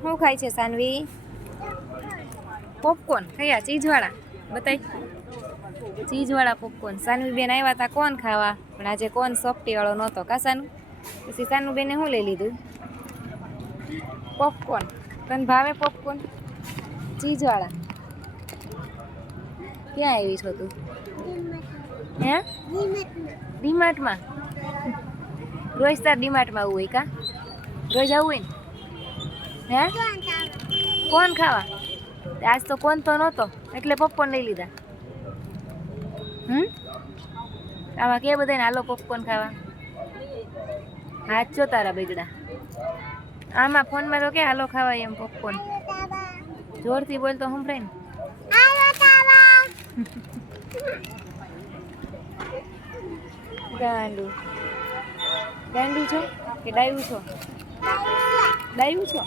શું ખાય છે સાનવી? પોપકોર્ન કયા? ચીઝવાળા બતાય. ચીઝવાળા પોપકોર્ન. સાનવી બેન આવ્યા હતા કોણ ખાવા, પણ આજે કોણ સોફ્ટી વાળો નહોતો કા સાનુ? પછી સાનુ બેને શું લઈ લીધું? પોપકોર્ન. તને ભાવે પોપકોર્ન ચીઝવાળા? ક્યાં આવી છો તું? હે ડીમાર્ટમાં? રોજ તાર ડીમાર્ટમાં આવું હોય કા? રોજ આવું હોય ને? હે કોણ ખાવા? આજ તો કોણ તો નહોતો એટલે પોપકોર્ન લઈ લીધા. આમાં કે બધાને હાલો પોપકોર્ન ખાવા. હાથ જો તારા બગડા. આમાં ફોનમાં તો કે હાલો ખાવા એમ પોપકોર્ન. જોરથી બોલ તો સંભળાય ને. ગાંડું ગાંડું છો કે ડાયું છો? ડાયું છો?